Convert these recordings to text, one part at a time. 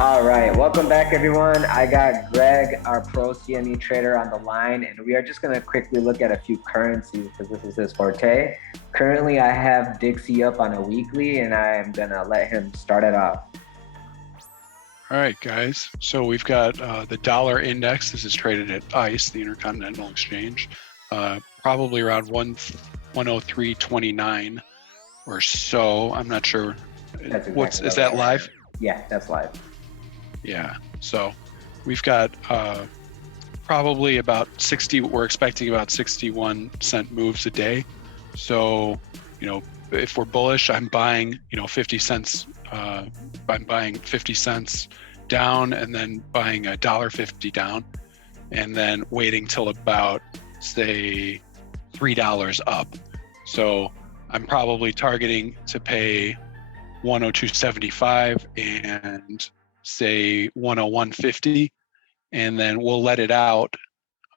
All right, welcome back everyone. I got Greg, our pro CME trader, on the line, and we are just going to quickly look at a few currencies because this is his forte. Currently, I have Dixie up on a weekly, and I'm going to let him start it off. All right, guys. So we've got the dollar index. This is traded at ICE, the Intercontinental Exchange, probably around 103.29 or so. I'm not sure. That's exactly Is that live? Yeah, that's live. Yeah. So we've got probably about 60. We're expecting about 61 cent moves a day. So, if we're bullish, I'm buying, 50 cents. I'm buying 50 cents down and then buying $1.50 down, and then waiting till about, say, $3 up. So I'm probably targeting to pay 102.75 and say 101.50, and then we'll let it out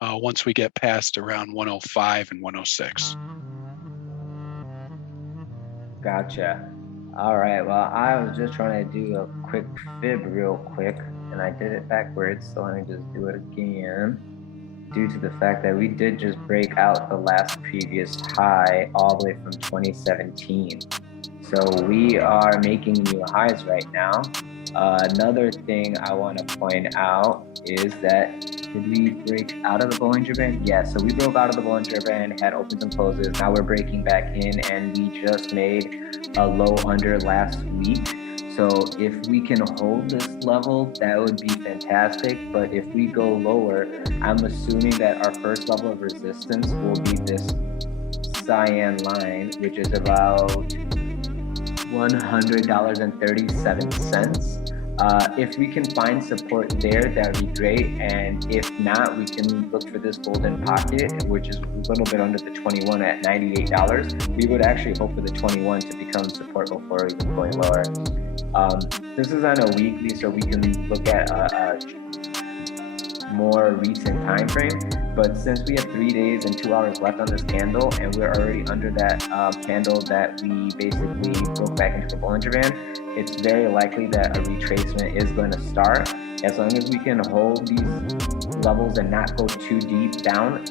once we get past around 105 and 106. Gotcha. All right, well, I was just trying to do a quick fib real quick, and I did it backwards, so let me just do it again. Due to the fact that we did just break out the last previous high all the way from 2017. So we are making new highs right now. Another thing I want to point out is that, did we break out of the Bollinger Band? Yeah, so we broke out of the Bollinger Band, had opens and closes. Now we're breaking back in, and we just made a low under last week. So if we can hold this level, that would be fantastic. But if we go lower, I'm assuming that our first level of resistance will be this cyan line, which is about $100.37. If we can find support there, that would be great. And if not, we can look for this golden pocket, which is a little bit under the 21 at $98. We would actually hope for the 21 to become support before even going lower. This is on a weekly, so we can look at a more recent time frame. But since we have 3 days and 2 hours left on this candle, and we're already under that candle that we basically broke back into the Bollinger Band, it's very likely that a retracement is going to start. As long as we can hold these levels and not go too deep down,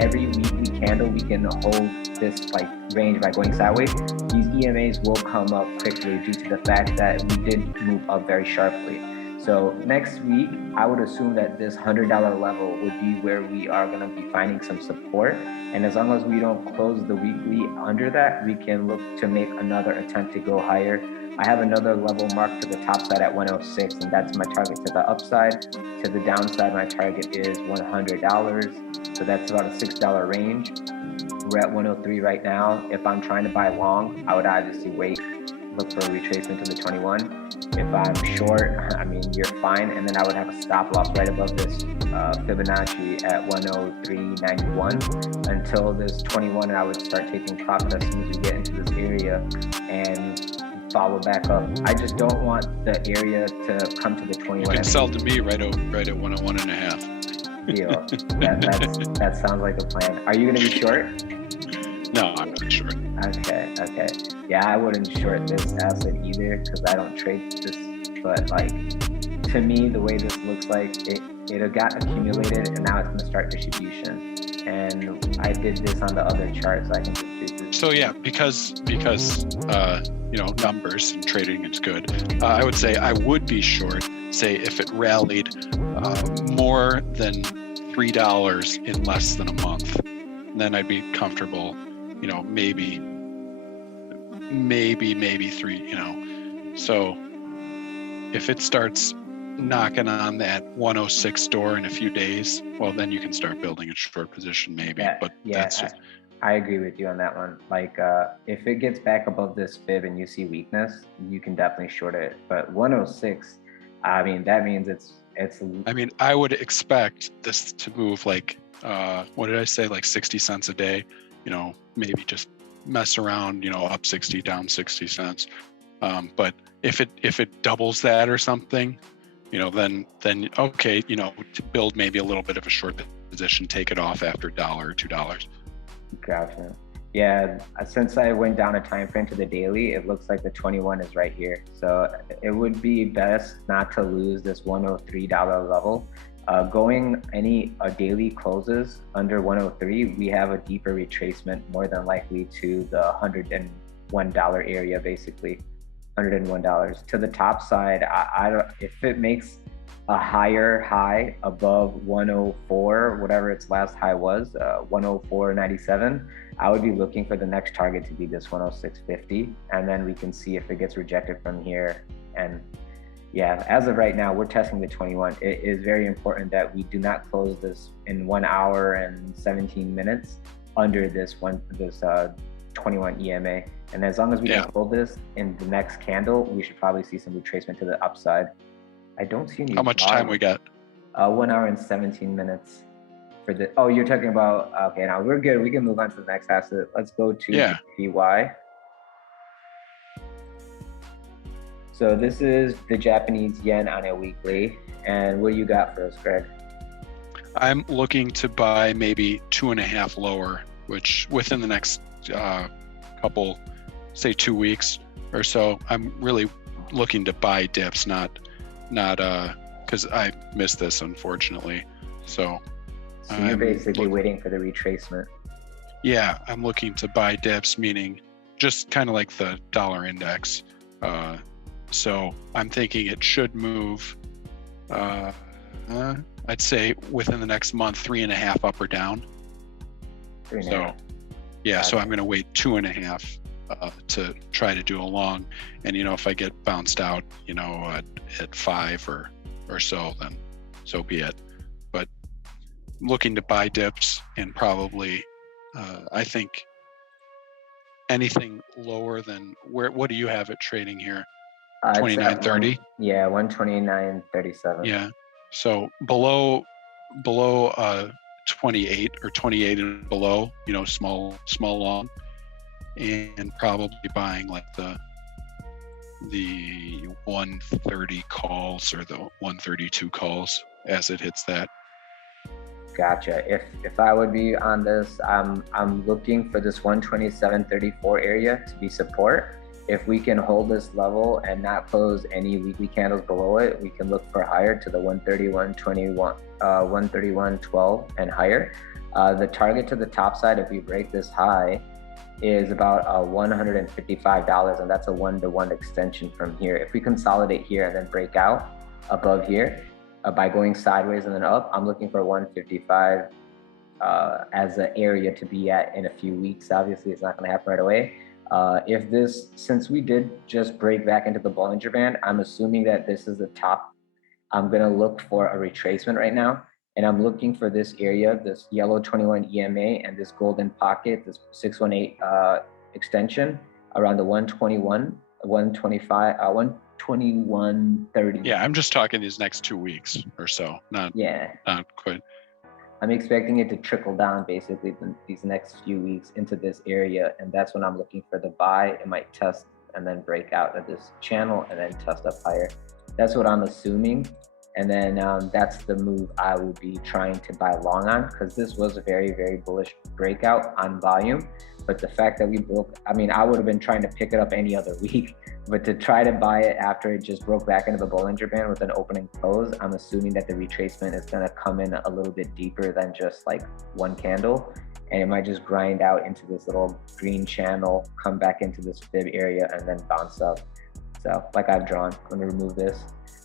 every weekly candle we can hold this range by going sideways. These EMAs will come up quickly due to the fact that we did move up very sharply. So next week, I would assume that this $100 level would be where we are going to be finding some support. And as long as we don't close the weekly under that, we can look to make another attempt to go higher. I have another level marked to the top side at 106, and that's my target to the upside. To the downside, my target is $100. So that's about a $6 range. We're at 103 right now. If I'm trying to buy long, I would obviously wait, look for a retracement to the 21. If I'm short, I mean, you're fine. And then I would have a stop loss right above this Fibonacci at 103.91 until this 21, and I would start taking profit as soon as we get into this area and follow back up. I just don't want the area to come to the 21. You can sell to me right at 101.5. Deal. That sounds like a plan. Are you going to be short? No, I'm not short. Okay. Yeah, I wouldn't short this asset either because I don't trade this. But to me, the way this looks like, it got accumulated and now it's going to start distribution. And I did this on the other chart, so I can just do this. So yeah, because numbers and trading is good. I would say I would be short. Say if it rallied more than $3 in less than a month, then I'd be comfortable. Maybe 3, So if it starts knocking on that 106 door in a few days, well, then you can start building a short position maybe. That's just... I agree with you on that one. If it gets back above this fib and you see weakness, you can definitely short it. But 106, I mean, that means it's... I mean, I would expect this to move what did I say? 60 cents a day, maybe just mess around, up 60, down 60 cents. But if it doubles that or something, then okay, to build maybe a little bit of a short position, take it off after $1 or $2. Gotcha. Yeah, since I went down a time frame to the daily, it looks like the 21 is right here. So it would be best not to lose this $103 level. Going any daily closes under 103, we have a deeper retracement, more than likely to the $101 area, basically $101 to the top side. I don't, if it makes a higher high above 104, whatever its last high was, 104.97. I would be looking for the next target to be this 106.50, and then we can see if it gets rejected from here. And yeah, as of right now, we're testing the 21. It is very important that we do not close this in 1 hour and 17 minutes under this 21 EMA. And as long as we can hold this in the next candle, we should probably see some retracement to the upside. I don't see any. How much time we got? 1 hour and 17 minutes for the. Oh, you're talking about. Okay, now we're good. We can move on to the next asset. Let's go to JPY. So this is the Japanese yen on a weekly. And what do you got for us, Greg? I'm looking to buy maybe 2.5 lower, which within the next couple, say 2 weeks or so. I'm really looking to buy dips, not because I missed this, unfortunately. So you're basically waiting for the retracement. Yeah, I'm looking to buy dips, meaning just kind of like the dollar index. So I'm thinking it should move, I'd say within the next month, 3.5 up or down. 3.5. So yeah, so I'm going to wait 2.5 to try to do a long, and if I get bounced out at 5 or so, then so be it. But I'm looking to buy dips, and probably I think anything lower than what do you have it trading here? 29.30. Yeah, 129.37. Yeah, so below 28 or 28 and below, small long, and probably buying like the 130 calls or the 132 calls as it hits that. Gotcha. If I would be on this, I'm looking for this 127.34 area to be support. If we can hold this level and not close any weekly candles below it, we can look for higher to the 131.21, 131.12 and higher. The target to the top side, if we break this high, is about $155, and that's a 1-to-1 extension from here. If we consolidate here and then break out above here by going sideways and then up, I'm looking for 155 as an area to be at in a few weeks. Obviously, it's not going to happen right away. Since we did just break back into the Bollinger Band, I'm assuming that this is the top. I'm going to look for a retracement right now. And I'm looking for this area, this yellow 21 EMA and this golden pocket, this 618 extension around the 121, 125, 121.30. Yeah, I'm just talking these next 2 weeks or so, not quite. I'm expecting it to trickle down basically these next few weeks into this area, and that's when I'm looking for the buy. It might test and then break out of this channel and then test up higher. That's what I'm assuming. And then that's the move I will be trying to buy long on, because this was a very, very bullish breakout on volume. But the fact that we broke, I would have been trying to pick it up any other week, but to try to buy it after it just broke back into the Bollinger Band with an opening close, I'm assuming that the retracement is going to come in a little bit deeper than just like one candle. And it might just grind out into this little green channel, come back into this fib area, and then bounce up. So like I've drawn, I'm going to remove this.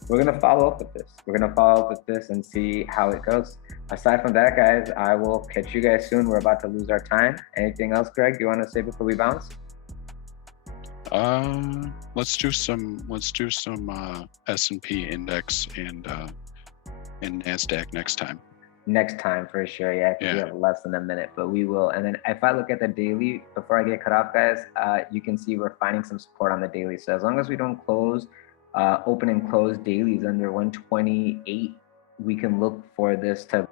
We're going to follow up with this. We're going to follow up with this and see how it goes. Aside from that, guys, I will catch you guys soon. We're about to lose our time. Anything else, Greg, you want to say before we bounce? Let's do some S&P index and NASDAQ next time. Next time for sure. Yeah, I think we have less than a minute, but we will. And then if I look at the daily, before I get cut off, guys, you can see we're finding some support on the daily. So as long as we don't close, open and close dailies under 128, we can look for this to